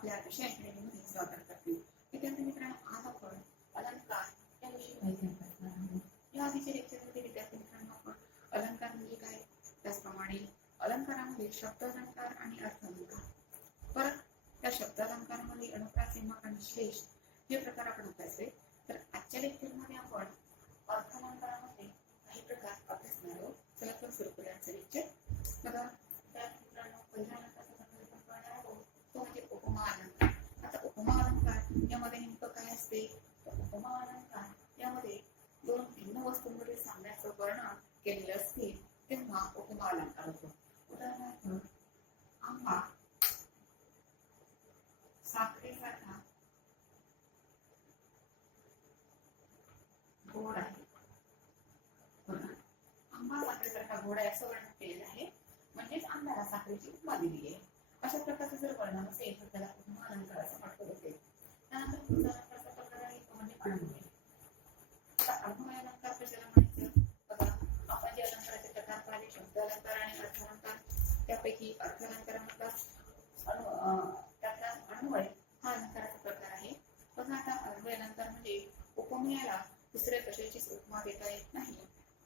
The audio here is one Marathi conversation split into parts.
आपल्या विषय श्रेणीमध्ये स्वागत करते विद्यार्थी मित्रांनो आज आपण अलंकार याविषयी माहिती करणार आहोत. या आधीच्या लेक्चरमध्ये विद्यार्थी मित्रांनो आपण अलंकार म्हणजे काय? त्याचप्रमाणे अलंकारामध्ये शब्द अलंकार आणि अर्थ अलंकार. परत त्या शब्द अलंकारामध्ये अनुप्रास आणि श्लेष हे प्रकार आपण अभ्यासले. असते. तर उपमा अलंकार यामध्ये दोन भिन्न वस्तूंमध्ये सामन्याचं वर्णन केलेलं असते तेव्हा उपमा अलंकार होतो उदाहरणार्थ आंबा. साखरेसारखा गोड आहे. आंबा साखरेसारखा गोड आहे असं वर्णन केलेलं आहे. म्हणजेच आंब्याला साखरेची उपमा दिली आहे. अशा प्रकारचं जर वर्णन असेल तर त्याला उपमा अलंकार दुसऱ्या कशाचीच उपमा देता येत नाही?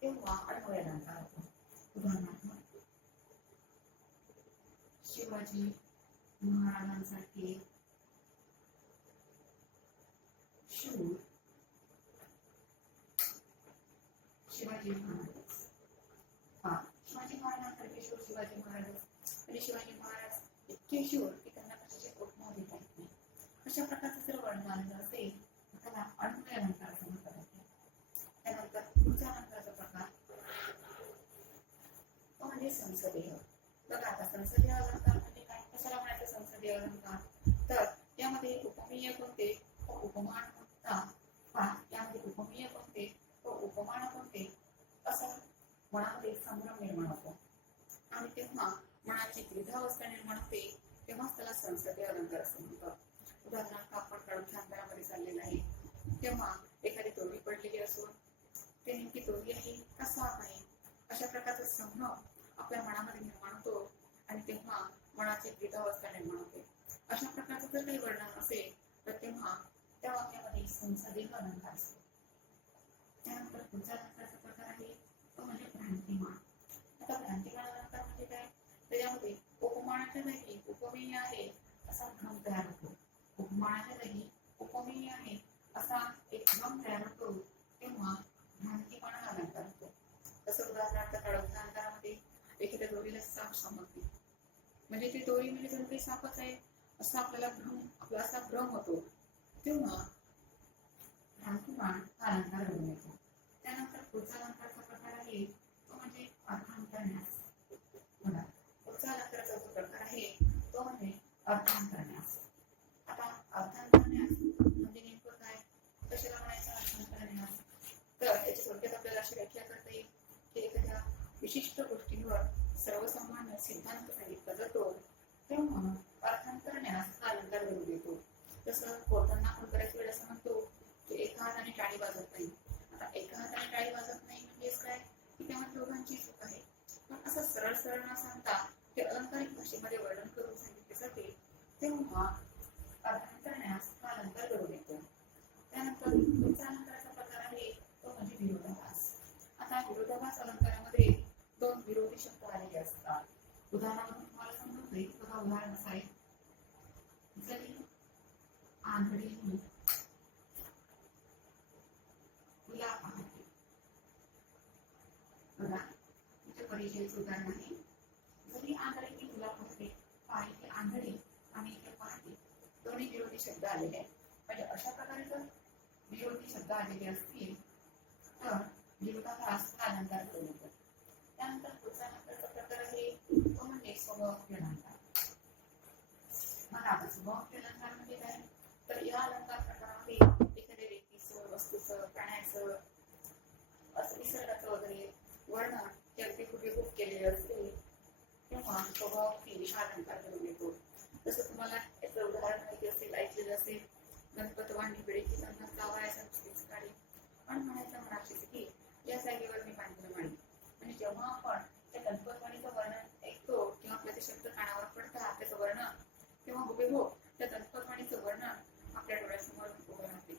तेव्हा अणुवय अलंकार होतो उदाहरणार्थ शिवाजी महाराजांसारखे शूर शिवाजी महाराज. हा शिवाजी महाराजांसारखे शूर शिवाजी महाराज. म्हणजे शिवाजी महाराज इतके शूर की त्यांना कशाची उपमा देता येत नाही. अशा प्रकारचं जर वर्णन आलेलं असेल तर त्याला अणुमय म्हणतात. असं म्हटलं प्रकार तो म्हणजे संसदीय बघा आता संसदीय अलंकार म्हणजे काय कशाला म्हणायचं संसदीय अलंकार तर यामध्ये उपमेय कोणते व उपमान कोणता यामध्ये उपमेय कोणते व उपमान कोणते असं मनामध्ये संभ्रम निर्माण होतो आणि तेव्हा मनाची द्विधावस्था निर्माण होते तेव्हाच त्याला संसदीय अलंकार असं म्हणतात उदाहरणार्थ आपण कडच्या अंतरामध्ये चाललेलं आहे तेव्हा ते नेमकी दोरी आहे का साप आहे? अशा प्रकारचा संभ्रम आपल्या मनामध्ये निर्माण होतो आणि तेव्हा मनाची द्विधावस्था निर्माण होते. अशा प्रकारचं जर काही वर्णन असेल तर तेव्हा त्या वाक्यामध्ये संसदीय अलंकार असतो त्यानंतर पुढचा अलंकाराचा प्रकार आहे तो म्हणजे भ्रांतिमान. आता भ्रांतिमान अलंकार म्हणजे काय? त्याच्यामध्ये उपमानाच्या जागी उपमेय आहे असा भ्रम तयार होतो. उपमानाच्या जागी उपमेय आहे असा एक भ्रम तयार होतो तेव्हा भ्रांतिमान हा अलंकार होतो तसं उदाहरणार्थ कडवच्या एखाद्या दोरीला साप समजते म्हणजे ती दोरी म्हणजे जणू काही सापच आहे असा आपल्याला भ्रम आपला असा भ्रम होतो. तेव्हा भ्रांतिमान हा अलंकार घडून येतो. त्यानंतर पुढचा अलंकाराचा प्रकार आहे तो म्हणजे अर्थांतरण्यास बघा पुढचा अलंकाराचा जो प्रकार आहे तो म्हणजे अर्थांतरण्यास विशिष्ट गोष्टींवर सर्वसामान्य सिद्धांत सांगितला जातो तेव्हा अर्थांतरण्यास हा अलंकार घडून येतो तसं बोलताना आपण बऱ्याच वेळ असं म्हणतो की एका हाताने टाळी वाजत नाही. आता एका हाताने टाळी वाजत नाही म्हणजेच काय? की तेव्हा दोघांची चूक आहे. पण असं सरळ सरळ न सांगता ते अलंकारिक भाषेमध्ये वर्णन करून सांगितले जाते. तेव्हा अर्थांतरण्यास हा अलंकार घडून येतो त्यानंतर पुढचा अलंकाराचा प्रकार आहे तो म्हणजे विरोधाभास आता विरोधाभास अलंकारामध्ये दोन विरोधी शब्द आलेले असतात उदाहरणामधून तुम्हाला समजतोय बघा जरी आंधळी ही तुला पाहते बघा इथे परिचय सुद्धा नाही जरी आंधळी मी तुला पाहते पाहिजे इथे आंधळी आणि इथे पाहते. दोन्ही विरोधी शब्द आलेले आहेत. म्हणजे अशा प्रकारे जर विरोधी शब्द आलेले असतील तर विरोधाभास हा अलंकार करून नका. त्यानंतर पुढचा अलंकाराचा प्रकार आहे तो म्हणजे स्वभाव अलंकार मग अलंकार म्हणजे काय तर या अलंकार प्रकारामध्ये एखाद्या व्यक्तीचं वस्तूचं प्राण्याचं असं निसर्गाचं वगैरे वर्णन ते अगदी खूप केलेले असते तेव्हा स्वभाव हा अलंकार करून येतो जसं तुम्हाला याचं उदाहरण माहिती असेल ऐकलेलं असेल गणपत वाणी पिढीची संघात जावायचा संस्कृतीच काढी पण म्हणायचं मराठीच की या जागेवर मी मांडलं मांडली म्हणजे जेव्हा आपण त्या गणपतवाणीचं वर्णन ऐकतो किंवा आपल्या ते शब्द कानावर पडतात त्याचं वर्णन तेव्हा हुबेहूब आपल्या डोळ्यासमोर राहते.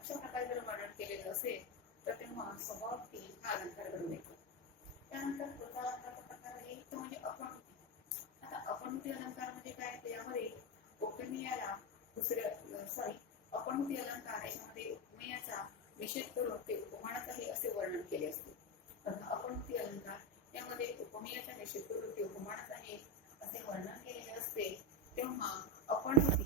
अशा प्रकारे जर वर्णन केलेलं असेल तर तेव्हा हा अलंकार घडून येतो त्यानंतर पुढचा प्रकार आहे तो म्हणजे आता अलंकार म्हणजे काय? त्यामध्ये उपमेयाला दुसऱ्या सॉरी अलंकार याच्यामध्ये उपमेयाचा निषेध करून ते उपमानात आहे असे वर्णन केले असते. अपणुती अलंकार यामध्ये उपमेयाचा निषेध करून ते उपमानात आहे असे वर्णन केलेले असते. तेव्हा अपणुती